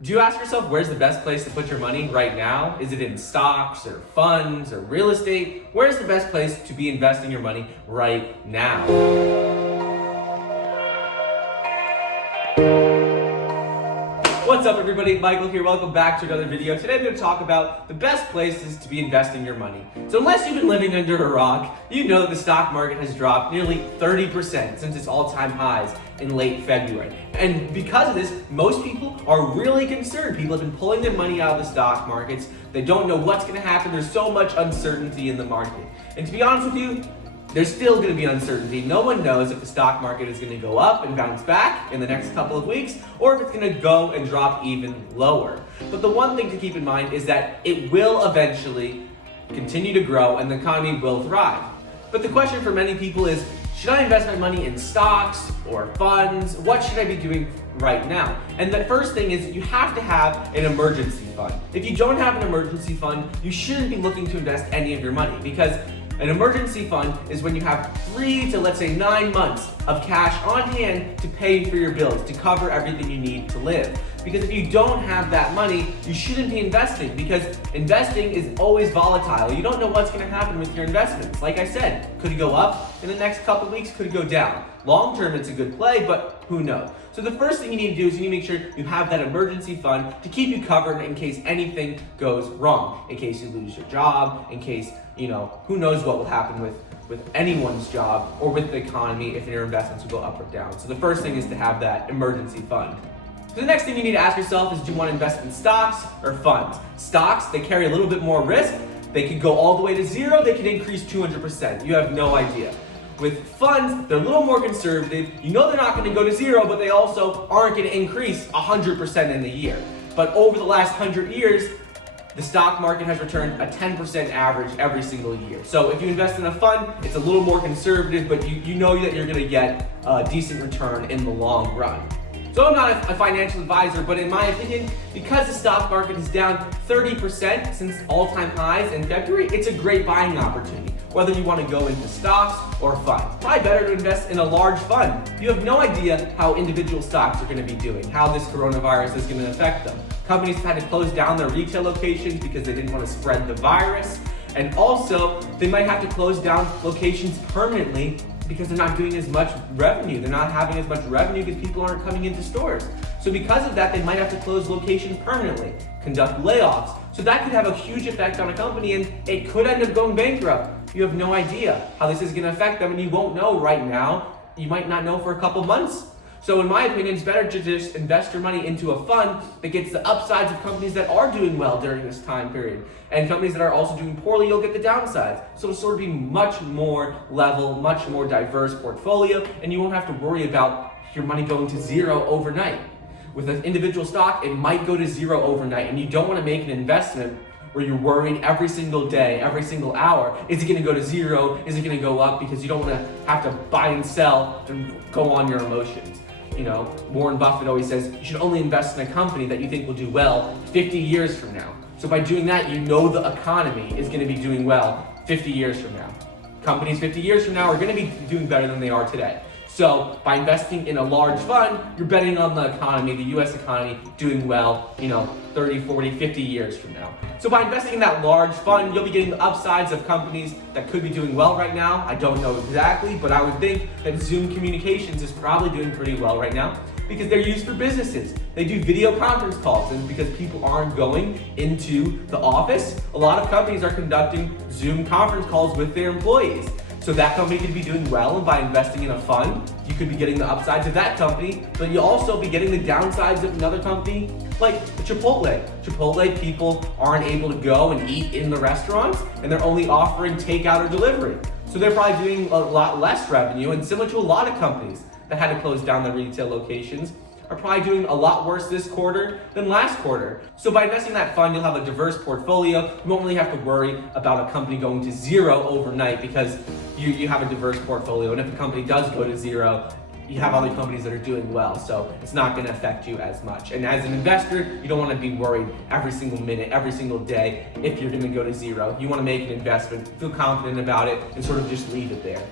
Do you ask yourself where's the best place to put your money right now? Is it in stocks or funds or real estate? Where's the best place to be investing your money right now? What's up everybody, Michael here, welcome back to another video. Today I'm going to talk about the best places to be investing your money. So unless you've been living under a rock, you know that the stock market has dropped nearly 30% since its all-time highs in late February. And because of this, most people are really concerned. People have been pulling their money out of the stock markets. They don't know what's going to happen. There's so much uncertainty in the market. And to be honest with you, there's still going to be uncertainty. No one knows if the stock market is going to go up and bounce back in the next couple of weeks, or if it's going to go and drop even lower. But the one thing to keep in mind is that it will eventually continue to grow and the economy will thrive. But the question for many people is, should I invest my money in stocks or funds? What should I be doing right now? And the first thing is you have to have an emergency fund. If you don't have an emergency fund, you shouldn't be looking to invest any of your money, because an emergency fund is when you have 3 to let's say 9 months of cash on hand to pay for your bills, to cover everything you need to live. Because if you don't have that money, you shouldn't be investing, because investing is always volatile. You don't know what's going to happen with your investments. Like I said, could it go up in the next couple of weeks? Could it go down? Long term, it's a good play, but who knows? So the first thing you need to do is you need to make sure you have that emergency fund to keep you covered in case anything goes wrong, in case you lose your job, in case, who knows what will happen with anyone's job or with the economy if your investments will go up or down. So the first thing is to have that emergency fund. So the next thing you need to ask yourself is, do you want to invest in stocks or funds? Stocks, they carry a little bit more risk. They could go all the way to zero. They could increase 200%. You have no idea. With funds, they're a little more conservative. You know they're not going to go to zero, but they also aren't going to increase 100% in a year. But over the last 100 years, the stock market has returned a 10% average every single year. So if you invest in a fund, it's a little more conservative, but you know that you're going to get a decent return in the long run. So I'm not a financial advisor, but in my opinion, because the stock market is down 30% since all-time highs in February, it's a great buying opportunity, whether you want to go into stocks or funds. Probably better to invest in a large fund. You have no idea how individual stocks are going to be doing, how this coronavirus is going to affect them. Companies have had to close down their retail locations because they didn't want to spread the virus. And also, they might have to close down locations permanently because they're not doing as much revenue. They're not having as much revenue because people aren't coming into stores. So because of that, they might have to close locations permanently, conduct layoffs. So that could have a huge effect on a company, and it could end up going bankrupt. You have no idea how this is gonna affect them, and you won't know right now. You might not know for a couple months. So in my opinion, it's better to just invest your money into a fund that gets the upsides of companies that are doing well during this time period. And companies that are also doing poorly, you'll get the downsides. So it'll sort of be much more level, much more diverse portfolio, and you won't have to worry about your money going to zero overnight. With an individual stock, it might go to zero overnight, and you don't want to make an investment where you're worried every single day, every single hour, is it going to go to zero? Is it going to go up? Because you don't want to have to buy and sell and go on your emotions. Warren Buffett always says you should only invest in a company that you think will do well 50 years from now. So by doing that, you know the economy is going to be doing well 50 years from now. Companies 50 years from now are going to be doing better than they are today. So by investing in a large fund, you're betting on the economy, the US economy, doing well, 30, 40, 50 years from now. So by investing in that large fund, you'll be getting the upsides of companies that could be doing well right now. I don't know exactly, but I would think that Zoom Communications is probably doing pretty well right now because they're used for businesses. They do video conference calls, and because people aren't going into the office, a lot of companies are conducting Zoom conference calls with their employees. So that company could be doing well, and by investing in a fund, you could be getting the upsides of that company, but you'll also be getting the downsides of another company like Chipotle. Chipotle, people aren't able to go and eat in the restaurants, and they're only offering takeout or delivery. So they're probably doing a lot less revenue, and similar to a lot of companies that had to close down their retail locations, are probably doing a lot worse this quarter than last quarter. So by investing in that fund, you'll have a diverse portfolio. You won't really have to worry about a company going to zero overnight because you have a diverse portfolio. And if a company does go to zero, you have other companies that are doing well, so it's not going to affect you as much. And as an investor, you don't want to be worried every single minute, every single day if you're going to go to zero. You want to make an investment, feel confident about it, and sort of just leave it there.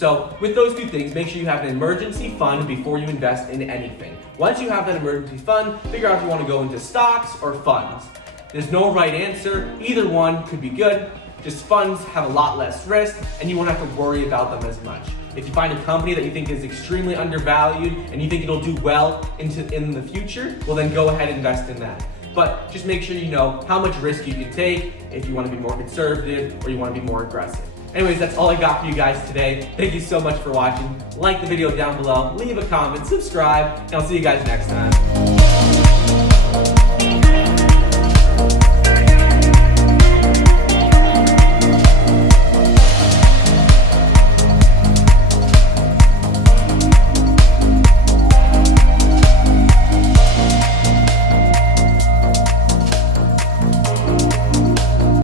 So with those two things, make sure you have an emergency fund before you invest in anything. Once you have that emergency fund, figure out if you want to go into stocks or funds. There's no right answer. Either one could be good. Just funds have a lot less risk and you won't have to worry about them as much. If you find a company that you think is extremely undervalued and you think it'll do well in the future, well then go ahead and invest in that. But just make sure you know how much risk you can take if you want to be more conservative or you want to be more aggressive. Anyways, that's all I got for you guys today. Thank you so much for watching. Like the video down below, leave a comment, subscribe, and I'll see you guys next time.